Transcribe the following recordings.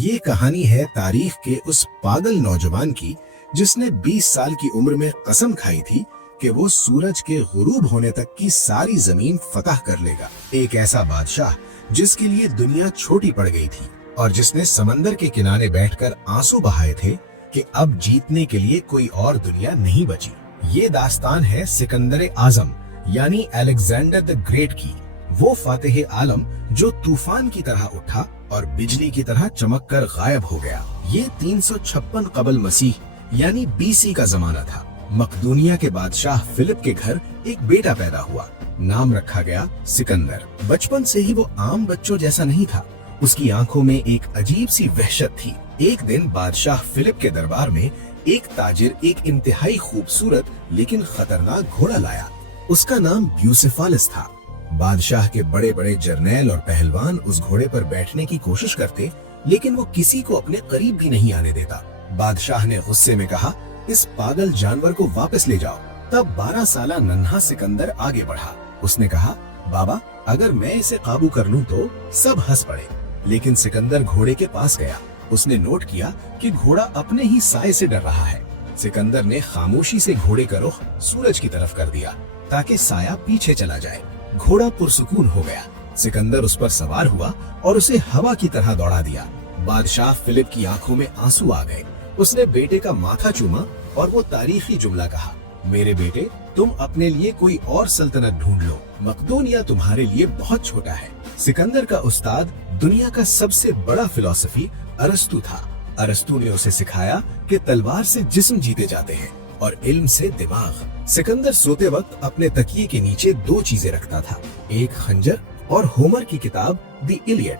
ये कहानी है तारीख के उस पागल नौजवान की जिसने 20 साल की उम्र में कसम खाई थी कि वो सूरज के गुरूब होने तक की सारी जमीन फतह कर लेगा। एक ऐसा बादशाह जिसके लिए दुनिया छोटी पड़ गई थी और जिसने समंदर के किनारे बैठकर आंसू बहाए थे कि अब जीतने के लिए कोई और दुनिया नहीं बची। ये दास्तान है सिकंदर आजम यानी अलेक्जेंडर द ग्रेट की, वो फातेह आलम जो तूफान की तरह उठा और बिजली की तरह चमक कर गायब हो गया। ये 356 कबल मसीह यानी बीसी का जमाना था। मकदूनिया के बादशाह फिलिप के घर एक बेटा पैदा हुआ। नाम रखा गया सिकंदर। बचपन से ही वो आम बच्चों जैसा नहीं था। उसकी आंखों में एक अजीब सी वहशत थी। एक दिन बादशाह फिलिप के दरबार में एक ताजिर एक इंतहाई खूबसूरत लेकिन खतरनाक घोड़ा लाया। उसका नाम ब्यूसेफालिस था। बादशाह के बड़े बड़े जर्नैल और पहलवान उस घोड़े पर बैठने की कोशिश करते, लेकिन वो किसी को अपने करीब भी नहीं आने देता। बादशाह ने गुस्से में कहा, इस पागल जानवर को वापस ले जाओ। तब 12 साला नन्हा सिकंदर आगे बढ़ा। उसने कहा, बाबा अगर मैं इसे काबू कर लूं तो सब हंस पड़े। लेकिन सिकंदर घोड़े के पास गया। उसने नोट किया कि घोड़ा अपने ही साए से डर रहा है। सिकंदर ने खामोशी से घोड़े का रुख सूरज की तरफ कर दिया ताकि साया पीछे चला जाए। घोड़ा पुरसुकून हो गया। सिकंदर उस पर सवार हुआ और उसे हवा की तरह दौड़ा दिया। बादशाह फिलिप की आंखों में आंसू आ गए। उसने बेटे का माथा चूमा और वो तारीखी जुमला कहा, मेरे बेटे तुम अपने लिए कोई और सल्तनत ढूंढ लो। मकदूनिया तुम्हारे लिए बहुत छोटा है। सिकंदर का उस्ताद दुनिया का सबसे बड़ा फिलॉसफी अरस्तु था। अरस्तु ने उसे सिखाया कि तलवार से जिस्म जीते जाते हैं और इल्म से दिमाग। सिकंदर सोते वक्त अपने तकिए के नीचे 2 चीजें रखता था, एक खंजर और होमर की किताब द इलियड।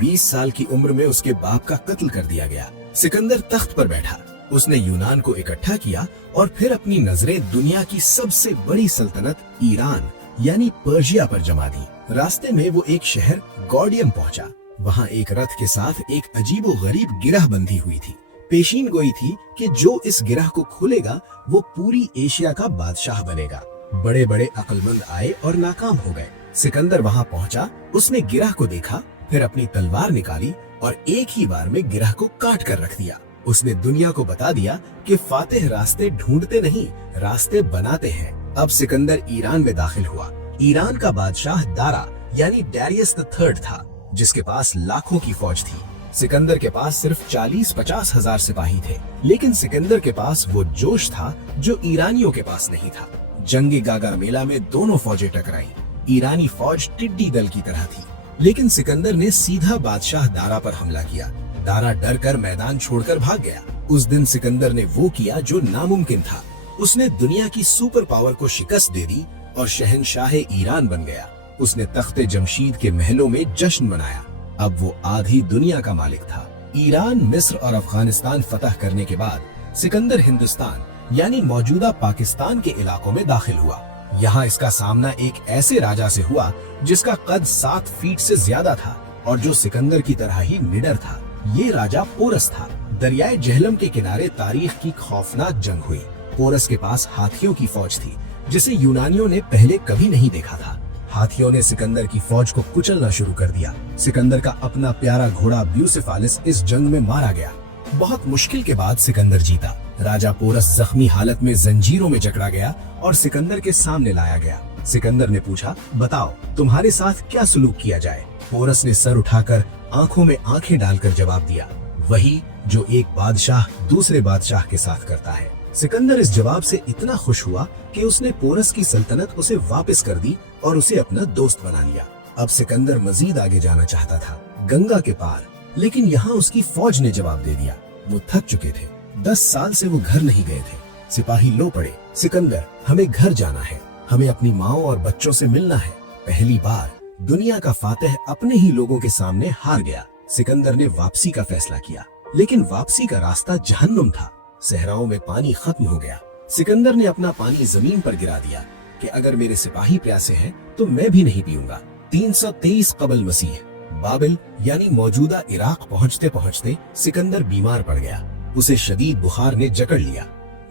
20 साल की उम्र में उसके बाप का कत्ल कर दिया गया। सिकंदर तख्त पर बैठा। उसने यूनान को इकट्ठा किया और फिर अपनी नजरें दुनिया की सबसे बड़ी सल्तनत ईरान यानी पर्शिया पर जमा दी। रास्ते में वो एक शहर गॉडियम पहुंचा। वहाँ एक रथ के साथ एक अजीबोगरीब गिरह बंधी हुई थी। पेशीन गोई थी कि जो इस गिरह को खोलेगा वो पूरी एशिया का बादशाह बनेगा। बड़े बड़े अक्लमंद आए और नाकाम हो गए। सिकंदर वहाँ पहुंचा। उसने गिरह को देखा, फिर अपनी तलवार निकाली और एक ही बार में गिरह को काट कर रख दिया। उसने दुनिया को बता दिया कि फातिह रास्ते ढूंढते नहीं, रास्ते बनाते हैं। अब सिकंदर ईरान में दाखिल हुआ। ईरान का बादशाह दारा यानी डैरियस III था, जिसके पास लाखों की फौज थी। सिकंदर के पास सिर्फ 40-50 हजार सिपाही थे, लेकिन सिकंदर के पास वो जोश था जो ईरानियों के पास नहीं था। जंगे गागामेला में दोनों फौजें टकराई। ईरानी फौज टिड्डी दल की तरह थी, लेकिन सिकंदर ने सीधा बादशाह दारा पर हमला किया। दारा डर कर मैदान छोड़कर भाग गया। उस दिन सिकंदर ने वो किया जो नामुमकिन था। उसने दुनिया की सुपर पावर को शिकस्त दे दी और शहनशाह ईरान बन गया। उसने तख्ते जमशीद के महलों में जश्न मनाया। अब वो आधी दुनिया का मालिक था। ईरान, मिस्र और अफगानिस्तान फतह करने के बाद सिकंदर हिंदुस्तान यानी मौजूदा पाकिस्तान के इलाकों में दाखिल हुआ। यहाँ इसका सामना एक ऐसे राजा से हुआ जिसका कद 7 फीट से ज्यादा था और जो सिकंदर की तरह ही निडर था। ये राजा पोरस था। दरियाए जहलम के किनारे तारीख की खौफनाक जंग हुई। पोरस के पास हाथियों की फौज थी जिसे यूनानियों ने पहले कभी नहीं देखा था। हाथियों ने सिकंदर की फौज को कुचलना शुरू कर दिया। सिकंदर का अपना प्यारा घोड़ा ब्यूसेफालिस इस जंग में मारा गया। बहुत मुश्किल के बाद सिकंदर जीता। राजा पोरस जख्मी हालत में जंजीरों में जकड़ा गया और सिकंदर के सामने लाया गया। सिकंदर ने पूछा, बताओ तुम्हारे साथ क्या सलूक किया जाए। पोरस ने सर उठाकर आंखों में आंखें डालकर जवाब दिया, वही जो एक बादशाह दूसरे बादशाह के साथ करता है। सिकंदर इस जवाब से इतना खुश हुआ कि उसने पोरस की सल्तनत उसे वापस कर दी और उसे अपना दोस्त बना लिया। अब सिकंदर मजीद आगे जाना चाहता था, गंगा के पार, लेकिन यहाँ उसकी फौज ने जवाब दे दिया। वो थक चुके थे। 10 साल से वो घर नहीं गए थे। सिपाही लो पड़े, सिकंदर हमें घर जाना है, हमें अपनी माओ और बच्चों से मिलना है। पहली बार दुनिया का फातिह अपने ही लोगों के सामने हार गया। सिकंदर ने वापसी का फैसला किया, लेकिन वापसी का रास्ता जहन्नुम था। सहराओं में पानी खत्म हो गया। सिकंदर ने अपना पानी जमीन पर गिरा दिया कि अगर मेरे सिपाही प्यासे हैं तो मैं भी नहीं पीऊंगा। 323 कबल मसीह बाबिल यानी मौजूदा इराक पहुंचते पहुंचते सिकंदर बीमार पड़ गया। उसे शदीद बुखार ने जकड़ लिया।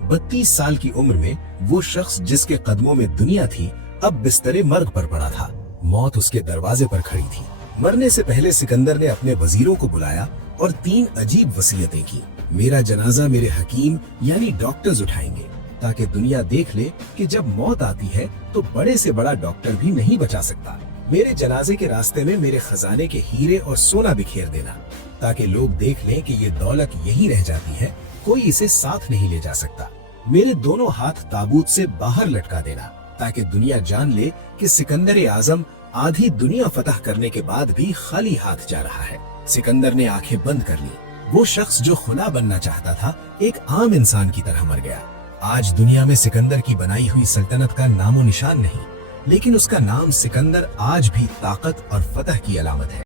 32 साल की उम्र में वो शख्स जिसके कदमों में दुनिया थी अब बिस्तरे मर्ग पर पड़ा था। मौत उसके दरवाजे पर खड़ी थी। मरने से पहले सिकंदर ने अपने वजीरों को बुलाया اور 3 عجیب وصیتیں کی۔ میرا جنازہ میرے حکیم یعنی ڈاکٹرز اٹھائیں گے تاکہ دنیا دیکھ لے کہ جب موت آتی ہے تو بڑے سے بڑا ڈاکٹر بھی نہیں بچا سکتا۔ میرے جنازے کے راستے میں میرے خزانے کے ہیرے اور سونا بکھیر دینا تاکہ لوگ دیکھ لیں کہ یہ دولت یہی رہ جاتی ہے، کوئی اسے ساتھ نہیں لے جا سکتا۔ میرے دونوں ہاتھ تابوت سے باہر لٹکا دینا تاکہ دنیا جان لے کہ سکندر اعظم آدھی دنیا فتح کرنے کے بعد بھی خالی ہاتھ جا رہا ہے۔ سکندر نے آنکھیں بند کر لی۔ وہ شخص جو خدا بننا چاہتا تھا ایک عام انسان کی طرح مر گیا۔ آج دنیا میں سکندر کی بنائی ہوئی سلطنت کا نام و نشان نہیں، لیکن اس کا نام سکندر آج بھی طاقت اور فتح کی علامت ہے۔